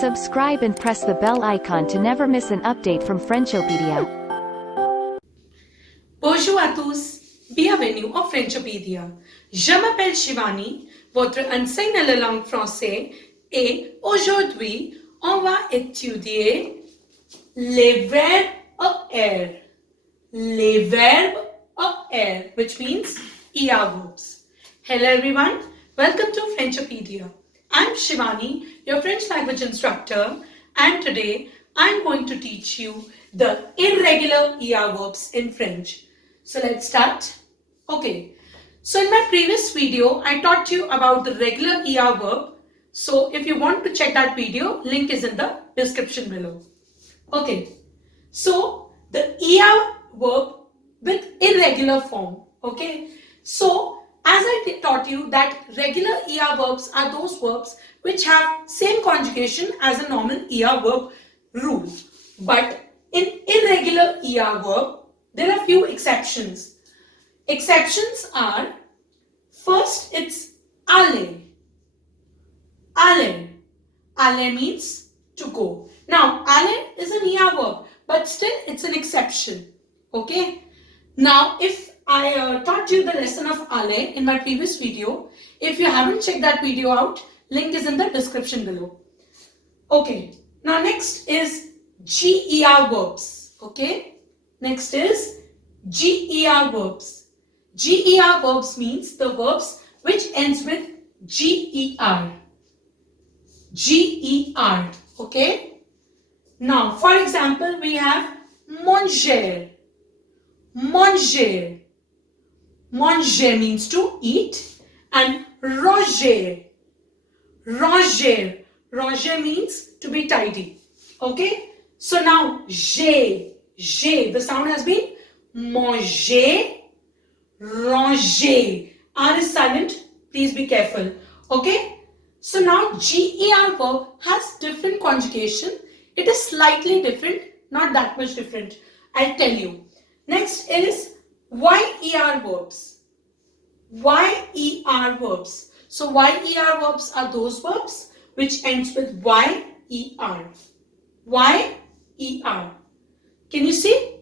Subscribe and press the bell icon to never miss an update from Frenchopedia. Bonjour à tous, bienvenue au Frenchopedia. Je m'appelle Shivani, votre enseignante de langue française, et aujourd'hui, on va étudier les verbes ER. Les verbes ER, which means ER verbs. Hello everyone, welcome to Frenchopedia. I'm Shivani, your French language instructor, and today I'm going to teach you the irregular ER verbs in French. So let's start. Okay, so in my previous video, I taught you about the regular ER verb. So if you want to check that video, link is in the description below. Okay, so the ER verb with irregular form. Okay, so as I taught you that regular ER verbs are those verbs which have same conjugation as a normal ER verb rule. But in irregular ER verb, there are few exceptions. Exceptions are, first it's aller. Aller. Aller means to go. Now, aller is an ER verb, but still it's an exception. Okay. Now, if I taught you the lesson of aller in my previous video. If you haven't checked that video out, link is in the description below. Okay. Now, next is GER verbs. Okay. Next is GER verbs. GER verbs means the verbs which ends with GER. GER. Okay. Now, for example, we have manger. Manger. Manger means to eat, and ranger. Ranger. Ranger means to be tidy. Okay. So now j'ai. The sound has been manger, ranger. R is silent. Please be careful. Okay. So now GER verb has different conjugation. It is slightly different, not that much different. I'll tell you. Next is YER verbs. YER verbs. So YER verbs are those verbs which ends with YER. YER. Can you see?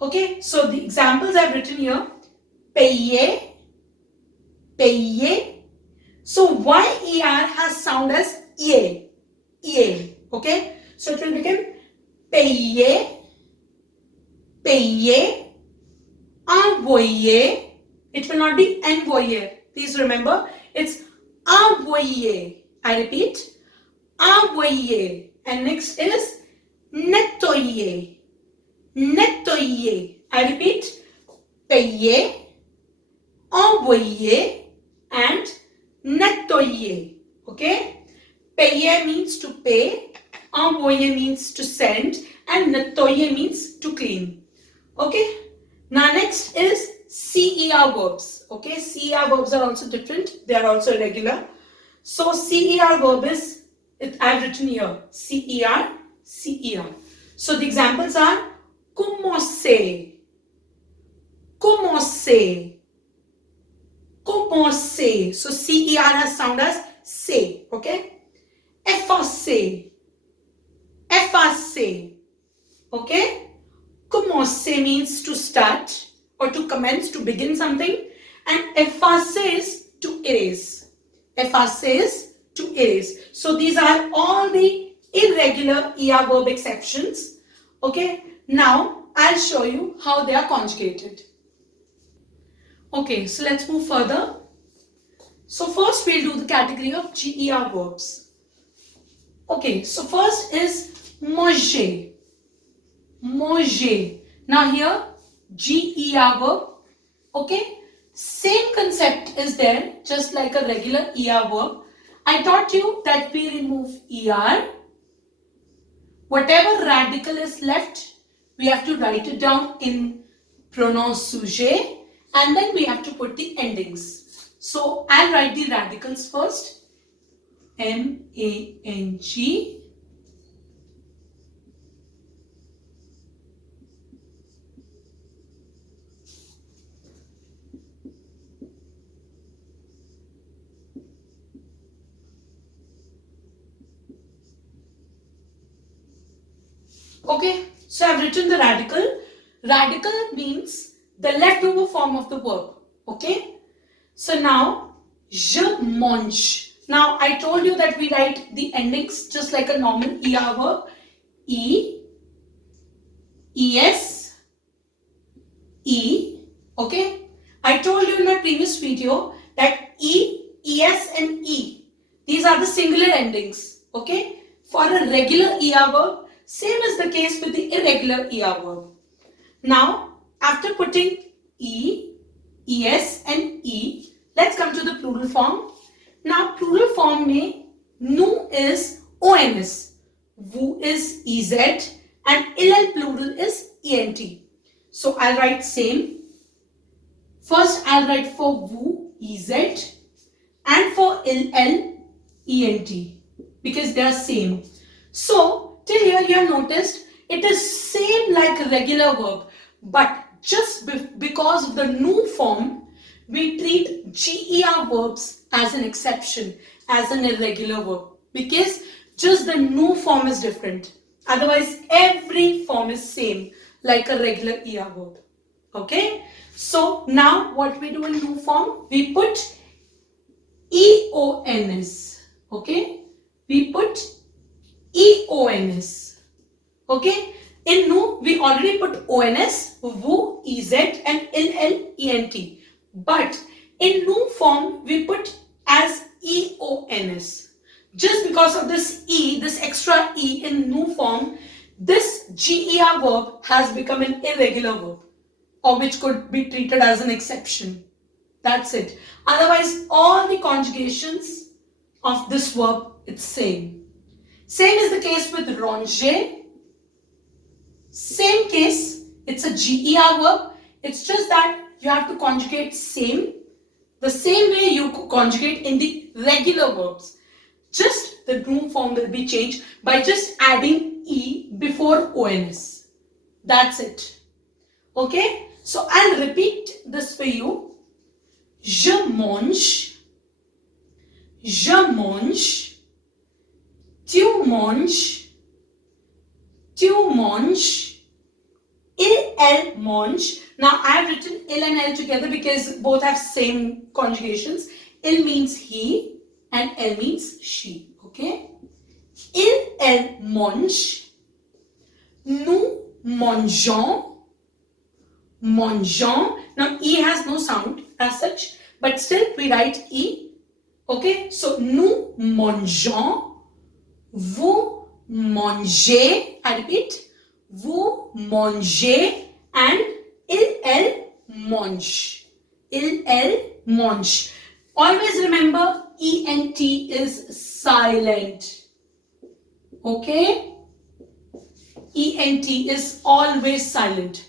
Okay, so the examples I've written here. Payer. Payer. So YER has sound as ye. Ye. Okay, so it will become payer. Payer. Envoyer. It will not be envoyer. Please remember, it's envoyer. I repeat, envoyer. And next is nettoyer. Nettoyer. I repeat, payer, envoyer, and nettoyer. Okay? Payer means to pay, envoyer means to send, and nettoyer means to clean. Okay? Now next is CER verbs. Okay? CER verbs are also different. They are also regular. So CER verb is, I have written here, CER, CER. So the examples are commencer, commencer, commencer. So CER has sound as say. Okay? Effacer, effacer. Okay? Commencer means to start or to commence, to begin something, and effacer is to erase. Effacer is to erase. So these are all the irregular ER verb exceptions. Okay, now I'll show you how they are conjugated. Okay, so let's move further. So first we'll do the category of GER verbs. Okay, so first is manger. Manger. Now here GER verb. Okay, same concept is there, just like a regular ER verb. I taught you that we remove ER. Whatever radical is left, we have to write it down in pronoun sujet, and then we have to put the endings. So I'll write the radicals first. M-A-N-G. Okay, so I've written the radical. Radical means the leftover form of the verb. Okay, so now je mange. Now I told you that we write the endings just like a normal ER verb. E, ES, E. Okay, I told you in my previous video that E, ES and E, these are the singular endings. Okay, for a regular ER verb, same is the case with the irregular ER verb. Now, after putting E, ES and E, let's come to the plural form. Now, plural form में nous is ONS, vous is EZ and ill plural is ENT. So, I'll write same. First, I'll write for vous EZ and for ill ENT because they are same. So, till here you have noticed it is same like a regular verb, but just because of the new form, we treat GER verbs as an exception, as an irregular verb, because just the new form is different. Otherwise, every form is same like a regular ER verb. Okay? So, now what we do in new form? We put EONS. Okay? We put EONS. Okay? In nu, we already put ONS, VU, EZ and LLENT. But in nu form, we put as EONS. Just because of this E, this extra E in nu form, this GER verb has become an irregular verb, or which could be treated as an exception. That's it. Otherwise, all the conjugations of this verb, it's same. Same is the case with ranger. Same case, it's a GER verb. It's just that you have to conjugate same, the same way you conjugate in the regular verbs. Just the new form will be changed by just adding E before ONS. That's it. Okay? So I'll repeat this for you. Je mange. Je mange. Tu manges. Tu manges. Il mange. Now I have written il and L together because both have same conjugations. Il means he and L means she. Okay? Il mange. Nous mangeons. Mangeons. Now E has no sound as such, but still we write E. Okay? So nous mangeons. Vous mangez. I repeat. Vous mangez and il mange. Il mange. Always remember ENT is silent. Okay? ENT is always silent.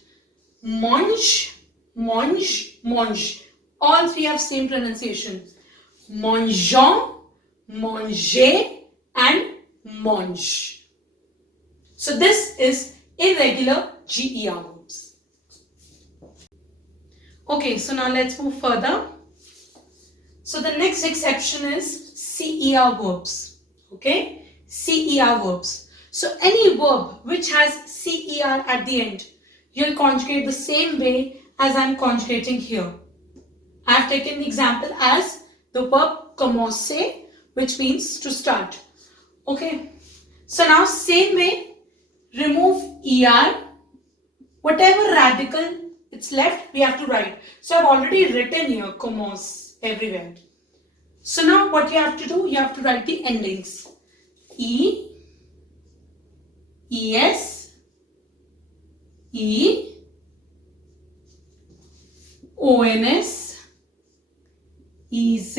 Mange, mange, mange. All three have same pronunciation. Mangeons, manger and mange. So this is irregular GER verbs. Okay, so now let's move further. So the next exception is CER verbs. Okay, CER verbs. So any verb which has CER at the end, you'll conjugate the same way as I'm conjugating here. I have taken the example as the verb commencer, which means to start. Okay, so now same way, remove ER, whatever radical it's left, we have to write. So I've already written here commence everywhere. So now what you have to do, you have to write the endings. E, ES, E, ONS, EZ,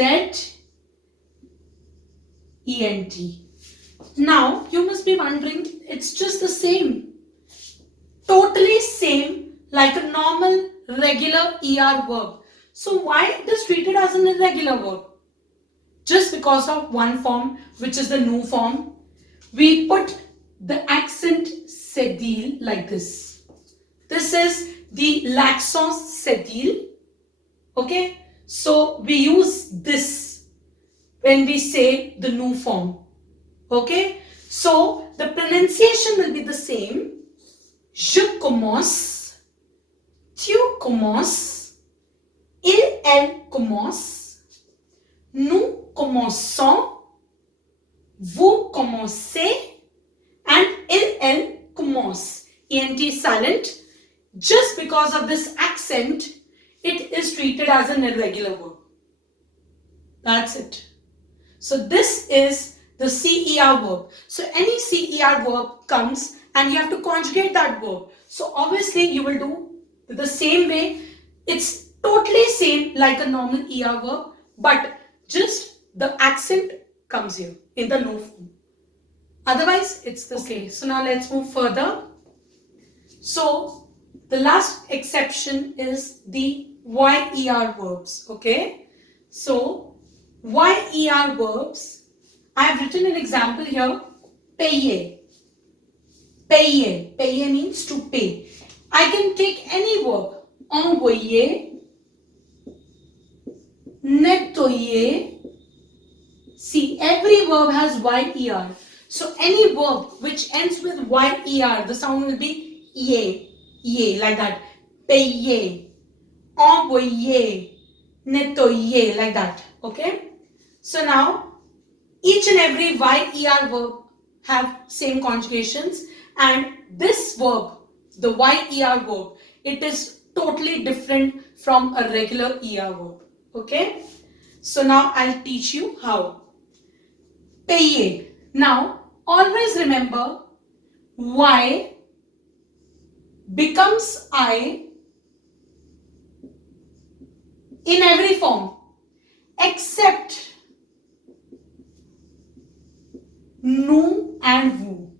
ENT. Now you must be wondering, it's just the same. Totally same like a normal regular ER verb. So why it is treated as an irregular verb? Just because of one form, which is the new form, we put the accent cédille like this. This is the l'accent cédille. Okay, so we use this when we say the new form. Okay, so the pronunciation will be the same, Je commence, tu commences, elle commence, nous commençons, vous commencez, and elle commence. ENT is silent. Just because of this accent, it is treated as an irregular verb. That's it. So this is the CER verb. So any CER verb comes and you have to conjugate that verb. So obviously you will do the same way. It's totally same like a normal ER verb, but just the accent comes here in the no form. Otherwise it's the same. So now let's move further. So the last exception is the YER verbs. Okay. So YER verbs, I have written an example here. Payer. Payer. Payer means to pay. I can take any verb. Envoyer, nettoyer. See, every verb has YER. So any verb which ends with YER, the sound will be ye, like that. Payer, envoyer, nettoyer, like that. Okay. So now each and every YER verb have same conjugations, and this verb, the YER verb, it is totally different from a regular ER verb. Okay. So now I'll teach you how. Payer. Now always remember Y becomes I in every form except nous and vous.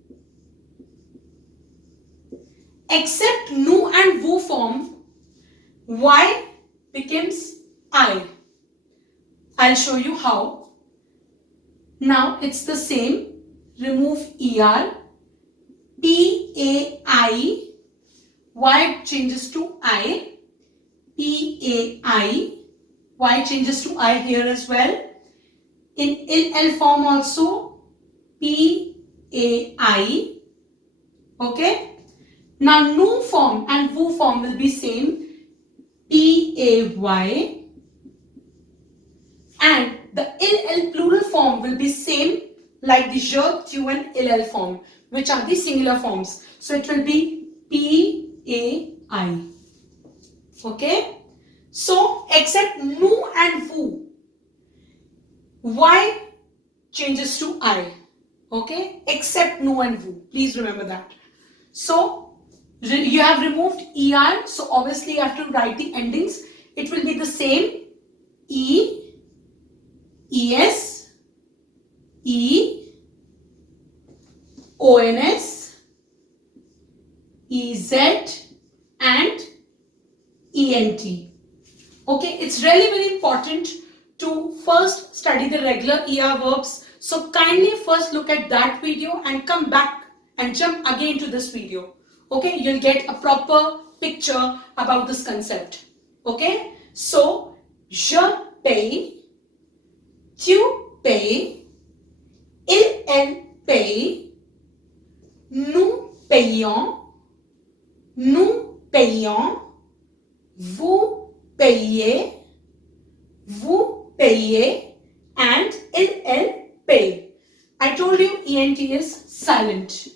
Except nous and vous form, Y becomes I. I'll show you how. Now it's the same. Remove ER. PAI. Y changes to I. PAI. Y changes to I here as well. In LL form also. PAI. Okay. Now nous form and vous form will be same. PAY. And the LL plural form will be same like the Ger, tu and LL form, which are the singular forms. So it will be PAI. Okay. So except nous and vous, Y changes to I. Okay. Except nous and vous. Please remember that. So you have removed ER. So obviously you have to write the endings. It will be the same. E, ES, E, ONS, EZ and ENT. Okay, it's really very important to first study the regular ER verbs. So kindly first look at that video and come back and jump again to this video. Okay, you'll get a proper picture about this concept. Okay, so je paye, tu payes, elle paye, nous payons, nous payons, vous payez, vous payez, and elle paye. I told you ENT is silent.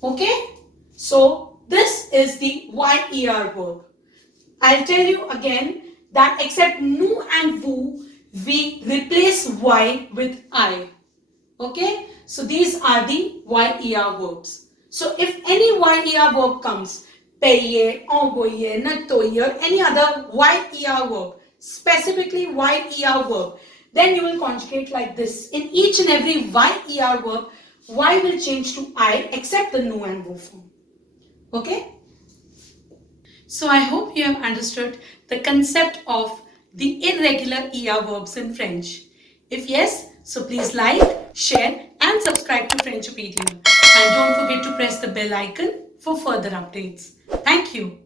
Okay, so this is the YER verb. I'll tell you again that except nous and vous, we replace Y with I. Okay, so these are the YER verbs. So if any YER verb comes, payer, envoyer, nettoyer, any other YER verb, specifically YER verb, then you will conjugate like this. In each and every YER verb, Y will change to I except the nous and vous form. Okay? So I hope you have understood the concept of the irregular ER verbs in French. If yes, so please like, share and subscribe to Frenchopedia. And don't forget to press the bell icon for further updates. Thank you.